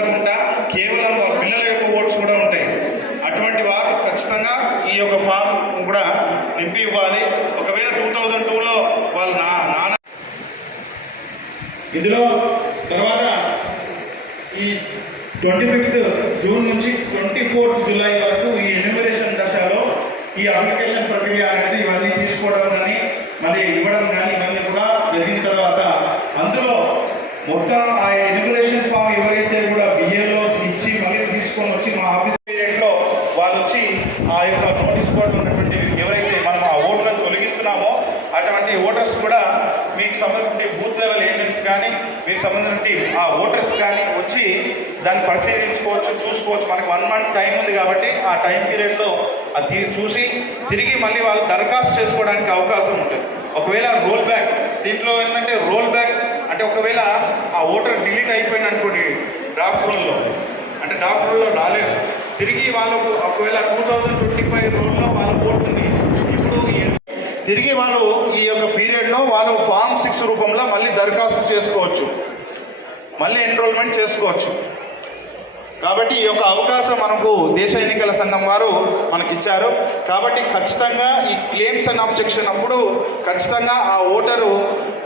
ఉండకుండా కేవలం వారి పిల్లల యొక్క ఓట్స్ కూడా ఉంటాయి. అటువంటి వారు ఖచ్చితంగా ఈ యొక్క ఫామ్ కూడా నింపి ఇవ్వాలి. ఒకవేళ 2002లో వాళ్ళ నాన్న ఇందులో తర్వాత ఈ 25th జూన్ నుంచి 24th జూలై వరకు ఈ ఎన్యూమరేషన్ దశలో ఈ అప్లికేషన్ ప్రక్రియ అనేది ఇవన్నీ తీసుకోవడం కానీ మళ్ళీ ఇవ్వడం కానీ ఇవన్నీ కూడా జరిగిన తర్వాత అందులో మొత్తం ఆ ఎన్యూమరేషన్ ఫామ్ ఎవరైతే కూడా బిఏలో ఇచ్చి మళ్ళీ తీసుకొని వచ్చి మా ఆఫీస్ పీరియడ్లో వాళ్ళు వచ్చి ఆ యొక్క నోటీస్ బోర్డులో ఉన్నటువంటి ఎవరైతే మనం ఆ ఓట్లను తొలగిస్తున్నామో అటువంటి ఓటర్స్ కూడా మీకు సంబంధించిన బూత్ లెవెల్ ఏజెంట్స్ కానీ మీకు సంబంధించిన ఆ ఓటర్స్ కానీ వచ్చి దాన్ని పరిశీలించుకోవచ్చు, చూసుకోవచ్చు. మనకి 1 month టైం ఉంది కాబట్టి ఆ టైం పీరియడ్లో అది చూసి తిరిగి మళ్ళీ వాళ్ళు దరఖాస్తు చేసుకోవడానికి అవకాశం ఉంటుంది. ఒకవేళ రోల్ బ్యాక్ దీంట్లో ఏంటంటే రోల్ బ్యాక్ అంటే ఒకవేళ ఆ ఓటర్ డిలీట్ అయిపోయింది అనుకోండి డ్రాఫ్ట్ రోల్లో, అంటే డ్రాఫ్ట్ రోల్లో రాలేదు, తిరిగి వాళ్ళకు ఒకవేళ 2025 రోల్లో వాళ్ళ ఓటు ఉంది, ఇప్పుడు తిరిగి వాళ్ళు ఈ యొక్క పీరియడ్లో వాళ్ళు ఫామ్ 6 రూపంలో మళ్ళీ దరఖాస్తు చేసుకోవచ్చు, మళ్ళీ ఎన్రోల్మెంట్ చేసుకోవచ్చు. కాబట్టి ఈ యొక్క అవకాశం మనకు దేశ ఎన్నికల సంఘం వారు మనకి ఇచ్చారు. కాబట్టి ఖచ్చితంగా ఈ క్లెయిమ్స్ అండ్ అబ్జెక్షన్ అప్పుడు ఖచ్చితంగా ఆ ఓటరు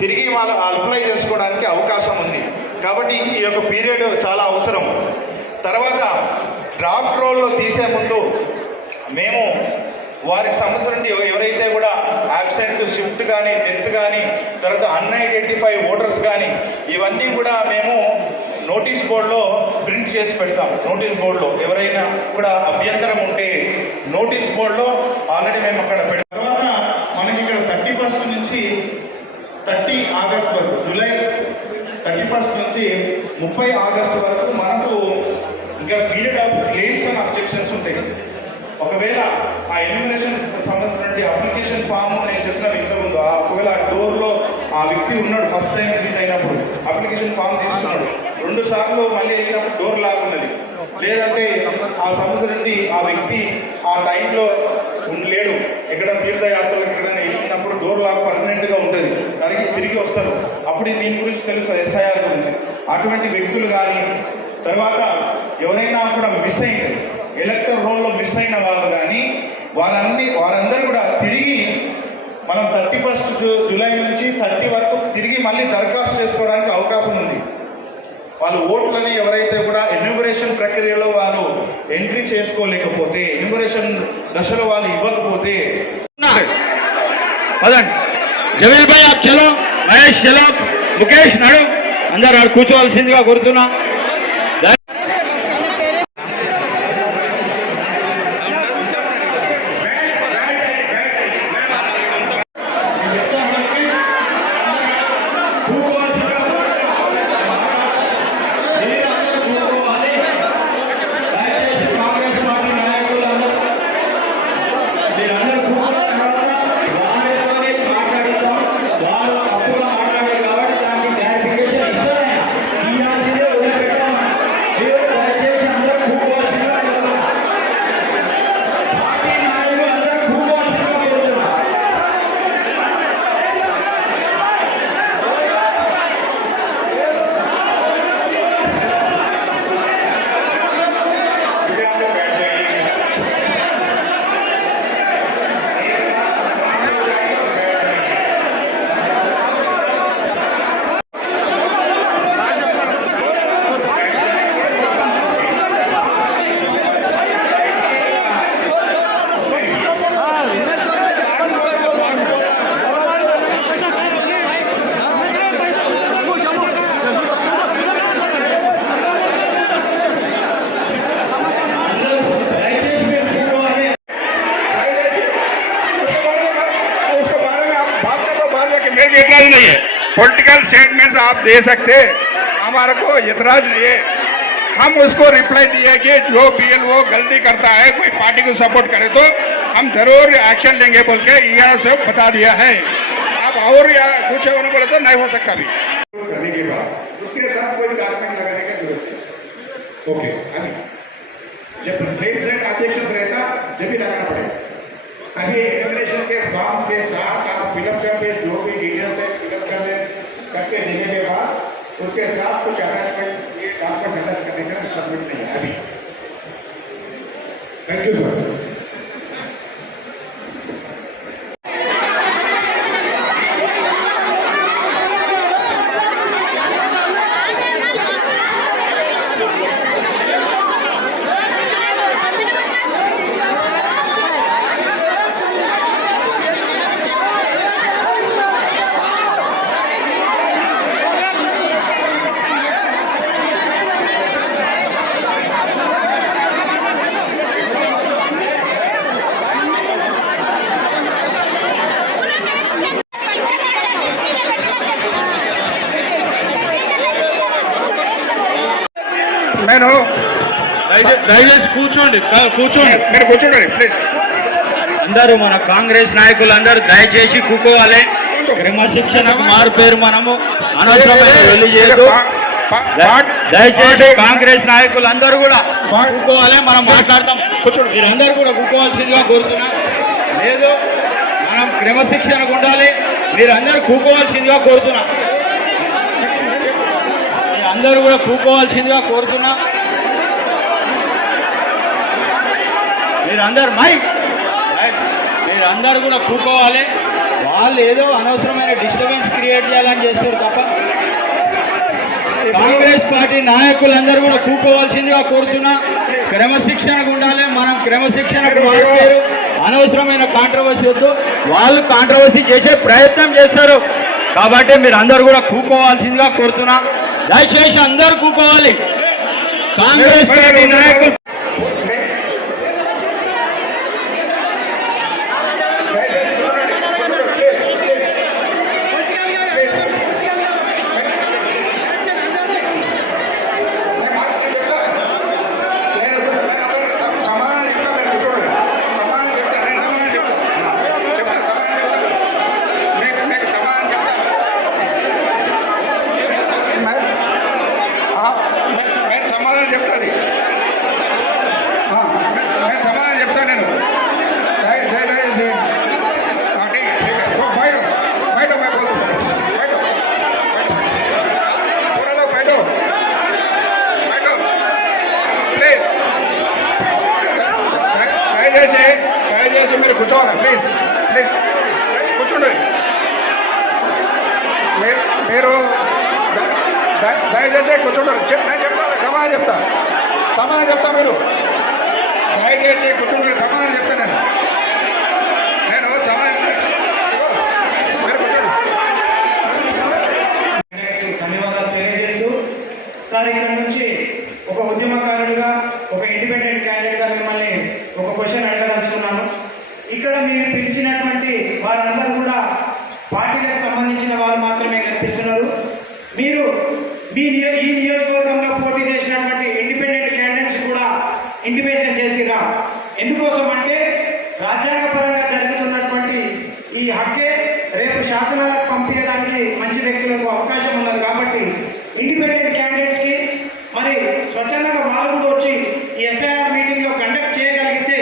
తిరిగి వాళ్ళు అప్లై చేసుకోవడానికి అవకాశం ఉంది. కాబట్టి ఈ యొక్క పీరియడ్ చాలా అవసరం. తర్వాత డ్రాఫ్ట్ రోల్లో తీసే ముందు మేము వారికి సంబంధించిన ఎవరైతే కూడా యాబ్సెంట్, షిఫ్ట్ కానీ, డెత్ కానీ, తర్వాత అన్ఐడెంటిఫై ఓటర్స్ కానీ ఇవన్నీ కూడా మేము నోటీస్ బోర్డులో ప్రింట్ చేసి పెడతాం. నోటీస్ బోర్డులో ఎవరైనా కూడా అభ్యంతరం ఉంటే నోటీస్ బోర్డులో ఆల్రెడీ మేము అక్కడ పెడతాం. తర్వాత మనకి ఇక్కడ 31st నుంచి 30 ఆగస్ట్ వరకు, జూలై 31st నుంచి 30 ఆగస్ట్ వరకు మనకు ఇంకా period of claims and objections ఉంటాయి. ఒకవేళ ఆ ఎన్యూమరేషన్ సంబంధించినటువంటి అప్లికేషన్ ఫామ్ నేను చెప్పిన ఇంతకుముందు ఒకవేళ ఆ డోర్లో ఆ వ్యక్తి ఉన్నాడు, ఫస్ట్ టైం విజిట్ అయినప్పుడు అప్లికేషన్ ఫామ్ తీసుకున్నాడు, 2 సార్లు మళ్ళీ వెళ్ళినప్పుడు డోర్ లాగున్నది, లేదంటే ఆ సంబంధించినటువంటి ఆ వ్యక్తి ఆ టైంలో లేడు, ఎక్కడ తీర్థయాత్రలు ఎక్కడైనా వెళ్ళినప్పుడు డోర్ లాక్ పర్మనెంట్గా ఉంటుంది, దానికి తిరిగి వస్తారు. అప్పుడు దీని గురించి తెలుసు, ఎస్ఐఆర్ గురించి. అటువంటి వ్యక్తులు కానీ తర్వాత ఎవరైనా కూడా మిస్ అయింది, ఎలక్టర్ రోల్లో మిస్ అయిన వాళ్ళు కానీ వారందరూ కూడా తిరిగి మనం 31st జూలై నుంచి 30 వరకు తిరిగి మళ్ళీ దరఖాస్తు చేసుకోవడానికి అవకాశం ఉంది. వాళ్ళు ఓట్లని ఎవరైతే కూడా ఎన్యూమరేషన్ ప్రక్రియలో వాళ్ళు ఎంట్రీ చేసుకోలేకపోతే, ఎన్యూమరేషన్ దశలో వాళ్ళు ఇవ్వకపోతే జమీల్ భాయ్ ఆప్ చలో, మహేష్ చలో, ముఖేష్ నడు, అందరూ కూర్చోవలసిందిగా కోరుతున్నా. नहीं है, पॉलिटिकल स्टेटमेंट्स आप दे सकते, हमारे को इतराज नहीं है। हम उसको रिप्लाई दिए कि जो बीएलओ गलती करता है, कोई पार्टी को सपोर्ट करे तो हम जरूर एक्शन लेंगे बोल के यह सब बता दिया है। आप और या कुछ होने बोले तो नहीं हो सकता भी। करने के बाद उसके साथ कोई डॉक्यूमेंट लगाने का जरूरत नहीं। ओके, अभी जब क्लेम्स एंड ऑब्जेक्शंस रहता जब भी लगाना पड़ेगा। अभी एग्जामिनेशन के फॉर्म के साथ आप फिलअप करके जो भी डिटेल्स है फिलअप करके देने के बाद उसके साथ कुछ अटैचमेंट ये डॉक्यूमेंट अटैच करने का सबमिट नहीं है अभी। Thank you sir. నేను దయచేసి కూర్చోండి కూర్చోండి. మీరు కూర్చోండి ప్లీజ్. అందరూ మన కాంగ్రెస్ నాయకులు అందరూ దయచేసి కూకోవాలి. క్రమశిక్షణకు మారు పేరు మనము అనవసరమైన వెళ్ళి చేయదు. దయచేసి కాంగ్రెస్ నాయకులు అందరూ కూడా కూకోవాలి. మనం మాట్లాడతాం. కూర్చోండి. మీరందరూ కూడా కూకోవాల్సిందిగా కోరుతున్నాం. లేదు మనం క్రమశిక్షణకు ఉండాలి. మీరందరూ కూకోవాల్సిందిగా కోరుతున్నాం. అందరూ కూడా కూకోవాల్సిందిగా కోరుతున్నా. మీరందరూ మీరందరూ కూడా కూకోవాలి. వాళ్ళు ఏదో అనవసరమైన డిస్టర్బెన్స్ క్రియేట్ చేయాలని చేస్తారు తప్ప కాంగ్రెస్ పార్టీ నాయకులందరూ కూడా కూకోవాల్సిందిగా కోరుతున్నా. క్రమశిక్షణకు ఉండాలి. మనం క్రమశిక్షణకు మాట్లాడారు. అనవసరమైన కాంట్రవర్సీ వద్దు. వాళ్ళు కాంట్రవర్సీ చేసే ప్రయత్నం చేస్తారు కాబట్టి మీరు అందరూ కూడా కూకోవాల్సిందిగా కోరుతున్నా. దయచేసి అందరూ కూకోవాలి. కాంగ్రెస్ పార్టీ నాయకులు దయచేసి మీరు కూర్చోవాలి ప్లీజ్. కూర్చోండి. మీరు దయచేసి కూర్చోండి. నేను చెప్తాను సమాధానం చెప్తా. మీరు దయచేసి కూర్చోండి. సమాధానం చెప్తాను నేను సమాధానం మీరు కూర్చోండి. ధన్యవాదాలు తెలియజేస్తూ సార్ ఇక్కడ నుంచి ఒక ఉద్యమకారుడిగా ఒక ఇండిపెండెంట్ క్యాండిడేట్గా మిమ్మల్ని ఒక క్వశ్చన్ అడగదలుచుకున్నాను. ఇక్కడ మీరు పిలిచినటువంటి వారందరూ కూడా పార్టీలకు సంబంధించిన వారు మాత్రమే కనిపిస్తున్నారు. మీరు ఈ నియోజకవర్గంలో పోటీ చేసినటువంటి ఇండిపెండెంట్ క్యాండిడేట్స్ కూడా ఇంటిమేషన్ చేసిరా. ఎందుకోసం అంటే రాజ్యాంగపరంగా జరుగుతున్నటువంటి ఈ హక్కే రేపు శాసనాలకు పంపించడానికి మంచి వ్యక్తులకు అవకాశం ఉన్నది కాబట్టి ఇండిపెండెంట్ క్యాండిడేట్స్కి మరి స్వచ్ఛందంగా వాళ్ళు కూడా వచ్చి ఈ ఎస్ఐఆర్ మీటింగ్లో కండక్ట్ చేయగలిగితే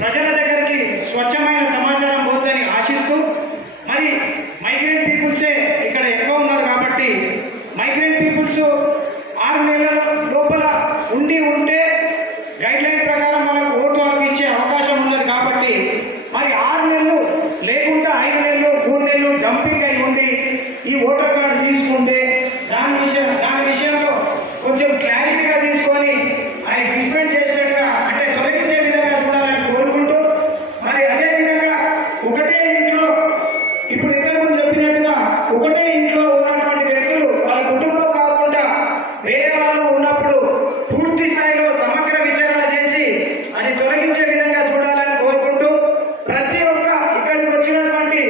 ప్రజల దగ్గరికి స్వచ్ఛమైన సమాచారం పోతుందని ఆశిస్తూ మరి మైగ్రెంట్ పీపుల్సే ఇక్కడ ఎక్కువ ఉన్నారు కాబట్టి మైగ్రెంట్ పీపుల్స్ 6 నెలల లోపల ఉంటే గైడ్లైన్ ప్రకారం మనకు ఓటు హక్కు ఇచ్చే అవకాశం ఉన్నది కాబట్టి మరి 6 నెలలు లేకుండా 5 నెలలు 3 నెలలు డంపింగ్ అయి ఉండి ఈ ఓటర్ కార్డు తీసుకుంటే దాని విషయంలో కొంచెం క్లారిటీగా తీసుకొని ఆయన డిస్పెండ్ చేసినట్టుగా అంటే తొలగించే విధంగా చూడాలని కోరుకుంటూ మరి అదేవిధంగా ఒకటే ఇంట్లో ఇప్పుడు ఇంతకుముందు చెప్పినట్టుగా ఒకటే ఇంట్లో ఉన్నటువంటి వ్యక్తులు వాళ్ళ కుటుంబం కాకుండా వేరే వాళ్ళు ఉన్నప్పుడు పూర్తి స్థాయిలో సమగ్ర విచారణ చేసి అది తొలగించే విధంగా చూడాలని కోరుకుంటూ ప్రతి ఒక్క ఇక్కడికి వచ్చినటువంటి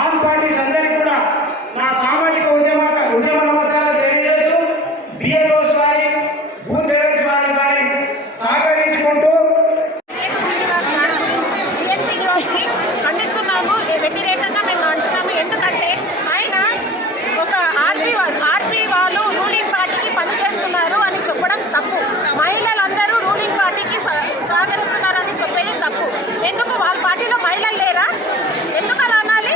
ఆల్ పార్టీస్ అందరికీ కూడా నా సామాజిక ఉద్యమ నమస్కారాలు తెలియజేస్తూ బిఎల్ఓస్ వారి బూత్ లెవెల్స్ వారి కానీ సహకరించుకుంటూ ఖండిస్తున్నాము. వ్యతిరేకంగా మేము అంటున్నాము. ఎందుకంటే ఆయన ఒక ఆర్పీ వాళ్ళు రూలింగ్ పార్టీకి పనిచేస్తున్నారు అని చెప్పడం తప్పు. మహిళలందరూ రూలింగ్ పార్టీకి సహకరిస్తున్నారని చెప్పేది తప్పు. ఎందుకు వాళ్ళ పార్టీలో మహిళలు లేరా? ఎందుకు అలా అనాలి?